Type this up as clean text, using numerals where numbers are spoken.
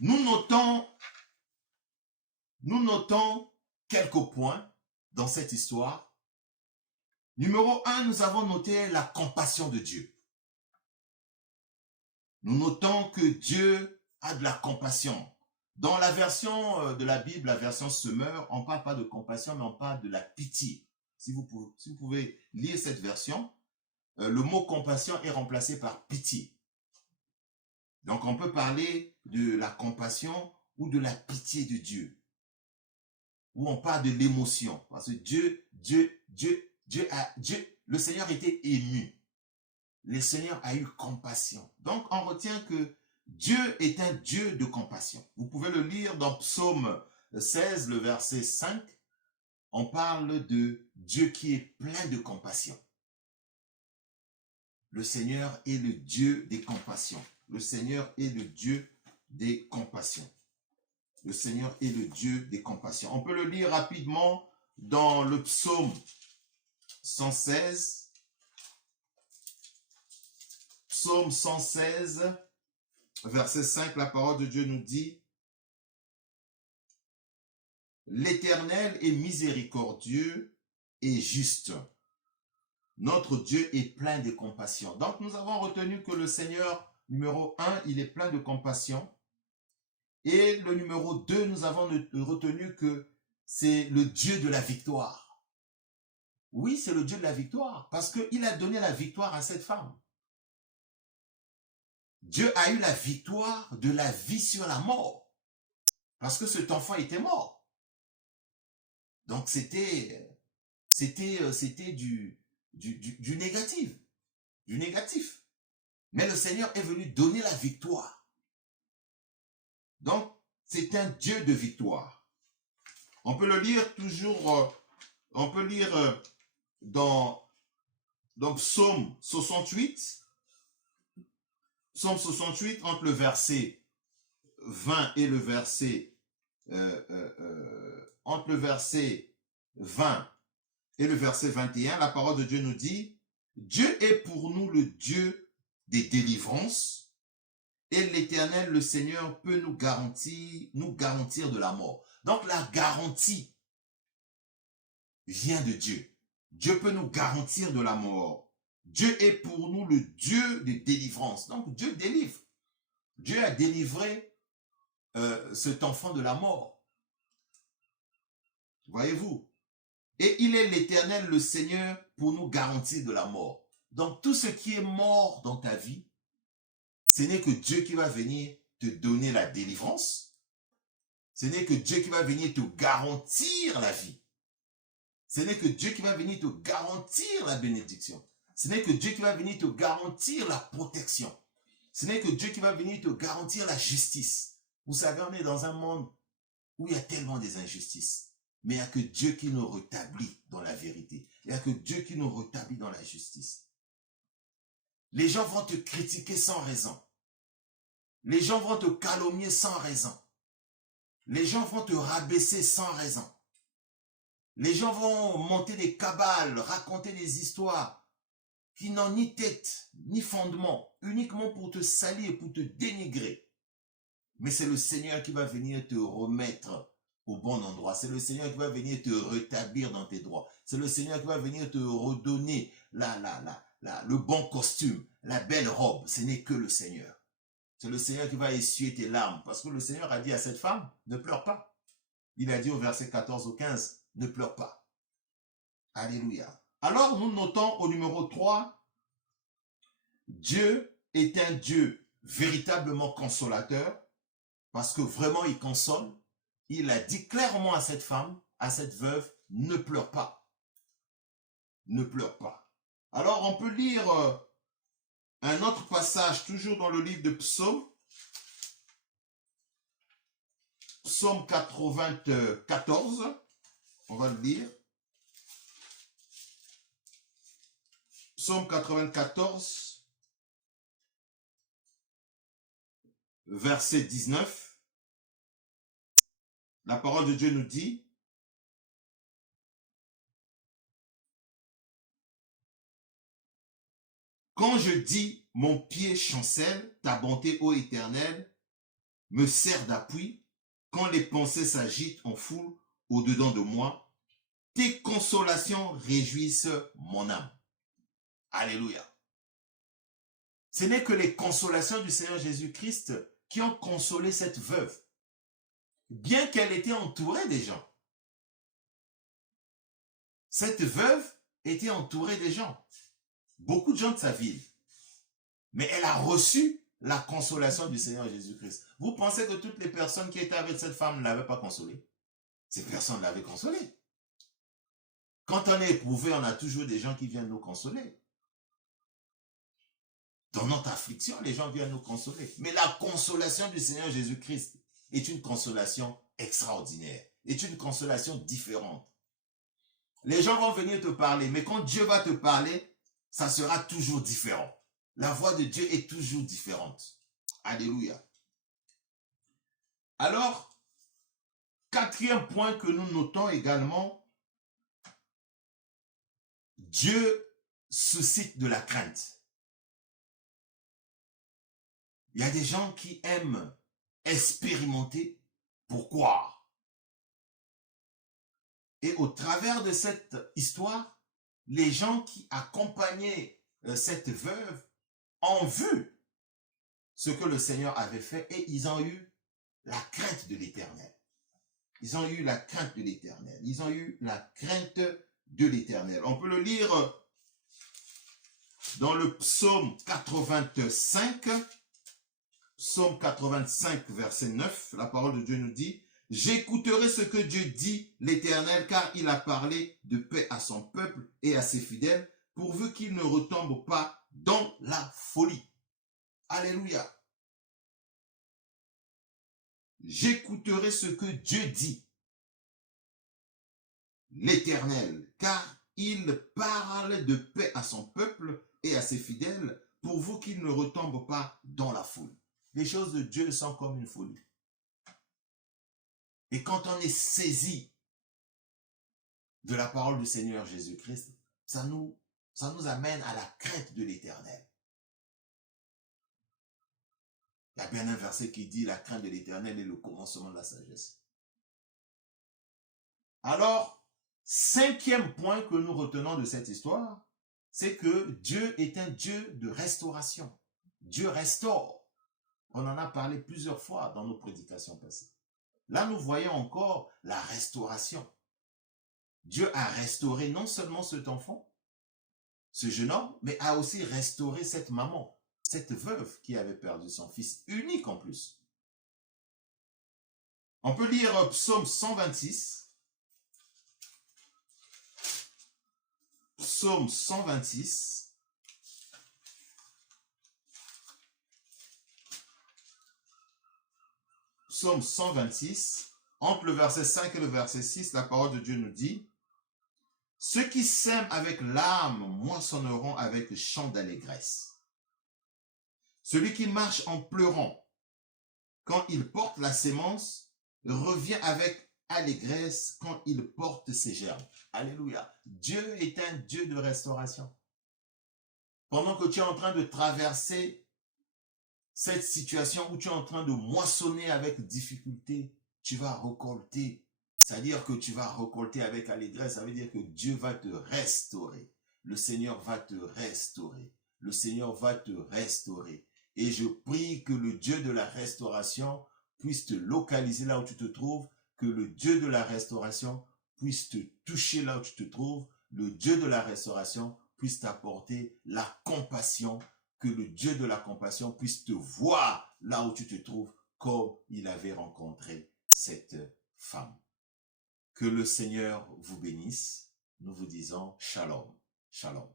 Nous notons quelques points dans cette histoire. Numéro 1, nous avons noté la compassion de Dieu. Nous notons que Dieu a de la compassion. Dans la version de la Bible, la version Semeur, on ne parle pas de compassion, mais on parle de la pitié. Si vous pouvez lire cette version, le mot compassion est remplacé par pitié. Donc on peut parler de la compassion ou de la pitié de Dieu. Où on parle de l'émotion. Parce que le Seigneur était ému. Le Seigneur a eu compassion. Donc on retient que Dieu est un Dieu de compassion. Vous pouvez le lire dans Psaume 16, le verset 5. On parle de Dieu qui est plein de compassion. Le Seigneur est le Dieu des compassions. Le Seigneur est le Dieu des compassions. Le Seigneur est le Dieu des compassions. On peut le lire rapidement dans le psaume 116. Psaume 116, verset 5, la parole de Dieu nous dit: L'Éternel est miséricordieux et juste. Notre Dieu est plein de compassion. Donc nous avons retenu que le Seigneur, numéro 1, il est plein de compassion. Et le numéro 2, nous avons retenu que c'est le Dieu de la victoire. Oui, c'est le Dieu de la victoire, parce qu'il a donné la victoire à cette femme. Dieu a eu la victoire de la vie sur la mort, parce que cet enfant était mort. Donc c'était du négatif, du négatif. Mais le Seigneur est venu donner la victoire. Donc, c'est un Dieu de victoire. On peut le lire toujours, on peut lire dans Psaume 68, entre le verset 20 et le verset, entre le verset 20 et le verset 21, la parole de Dieu nous dit: Dieu est pour nous le Dieu des délivrances, et l'Éternel, le Seigneur, peut nous garantir de la mort. Donc la garantie vient de Dieu. Dieu peut nous garantir de la mort. Dieu est pour nous le Dieu de délivrance. Donc Dieu délivre. Dieu a délivré cet enfant de la mort. Voyez-vous? Et il est l'Éternel, le Seigneur, pour nous garantir de la mort. Donc tout ce qui est mort dans ta vie, ce n'est que Dieu qui va venir te donner la délivrance. Ce n'est que Dieu qui va venir te garantir la vie. Ce n'est que Dieu qui va venir te garantir la bénédiction. Ce n'est que Dieu qui va venir te garantir la protection. Ce n'est que Dieu qui va venir te garantir la justice. Vous savez, on est dans un monde où il y a tellement des injustices. Mais il n'y a que Dieu qui nous rétablit dans la vérité. Il n'y a que Dieu qui nous rétablit dans la justice. Les gens vont te critiquer sans raison. Les gens vont te calomnier sans raison. Les gens vont te rabaisser sans raison. Les gens vont monter des cabales, raconter des histoires qui n'ont ni tête, ni fondement, uniquement pour te salir, pour te dénigrer. Mais c'est le Seigneur qui va venir te remettre au bon endroit. C'est le Seigneur qui va venir te rétablir dans tes droits. C'est le Seigneur qui va venir te redonner le bon costume, la belle robe. Ce n'est que le Seigneur. C'est le Seigneur qui va essuyer tes larmes. Parce que le Seigneur a dit à cette femme, ne pleure pas. Il a dit au verset 14 au 15, ne pleure pas. Alléluia. Alors nous notons au numéro 3, Dieu est un Dieu véritablement consolateur, parce que vraiment il console. Il a dit clairement à cette femme, à cette veuve, ne pleure pas. Ne pleure pas. Alors on peut lire un autre passage, toujours dans le livre de Psaume. Psaume 94, on va le lire. Psaume 94, verset 19. La parole de Dieu nous dit: Quand je dis mon pied chancelle, ta bonté, ô Éternel, me sert d'appui quand les pensées s'agitent en foule au-dedans de moi. Tes consolations réjouissent mon âme. Alléluia. Ce n'est que les consolations du Seigneur Jésus-Christ qui ont consolé cette veuve, bien qu'elle était entourée des gens. Cette veuve était entourée des gens, beaucoup de gens de sa ville. Mais elle a reçu la consolation du Seigneur Jésus-Christ. Vous pensez que toutes les personnes qui étaient avec cette femme ne l'avaient pas consolée? Ces personnes l'avaient consolée. Quand on est éprouvé, on a toujours des gens qui viennent nous consoler. Dans notre affliction, les gens viennent nous consoler. Mais la consolation du Seigneur Jésus-Christ est une consolation extraordinaire, est une consolation différente. Les gens vont venir te parler, mais quand Dieu va te parler, ça sera toujours différent. La voix de Dieu est toujours différente. Alléluia. Alors, quatrième point que nous notons également, Dieu suscite de la crainte. Il y a des gens qui aiment expérimenter pour croire. Et au travers de cette histoire, les gens qui accompagnaient cette veuve ont vu ce que le Seigneur avait fait et ils ont eu la crainte de l'Éternel. Ils ont eu la crainte de l'Éternel. Ils ont eu la crainte de l'Éternel. On peut le lire dans le psaume 85. Psaume 85, verset 9. La parole de Dieu nous dit: j'écouterai ce que Dieu dit, l'Éternel, car il a parlé de paix à son peuple et à ses fidèles, pourvu qu'ils ne retombent pas dans la folie. Alléluia. J'écouterai ce que Dieu dit, l'Éternel, car il parle de paix à son peuple et à ses fidèles, pourvu qu'ils ne retombent pas dans la folie. Les choses de Dieu sont comme une folie. Et quand on est saisi de la parole du Seigneur Jésus-Christ, ça nous amène à la crainte de l'Éternel. Il y a bien un verset qui dit: la crainte de l'Éternel est le commencement de la sagesse. Alors, cinquième point que nous retenons de cette histoire, c'est que Dieu est un Dieu de restauration. Dieu restaure. On en a parlé plusieurs fois dans nos prédications passées. Là, nous voyons encore la restauration. Dieu a restauré non seulement cet enfant, ce jeune homme, mais a aussi restauré cette maman, cette veuve qui avait perdu son fils unique en plus. On peut lire Psaume 126. Psaume 126. Psaume 126. Entre le verset 5 et le verset 6, la parole de Dieu nous dit: ceux qui sèment avec larmes moissonneront avec chant d'allégresse. Celui qui marche en pleurant, quand il porte la sémence, revient avec allégresse quand il porte ses germes. Alléluia. Dieu est un Dieu de restauration. Pendant que tu es en train de traverser cette situation où tu es en train de moissonner avec difficulté, tu vas récolter. C'est-à-dire que tu vas récolter avec allégresse. Ça veut dire que Dieu va te restaurer. Le Seigneur va te restaurer. Le Seigneur va te restaurer. Et je prie que le Dieu de la restauration puisse te localiser là où tu te trouves, que le Dieu de la restauration puisse te toucher là où tu te trouves, le Dieu de la restauration puisse t'apporter la compassion, que le Dieu de la compassion puisse te voir là où tu te trouves comme il avait rencontré cette femme. Que le Seigneur vous bénisse. Nous vous disons shalom, shalom.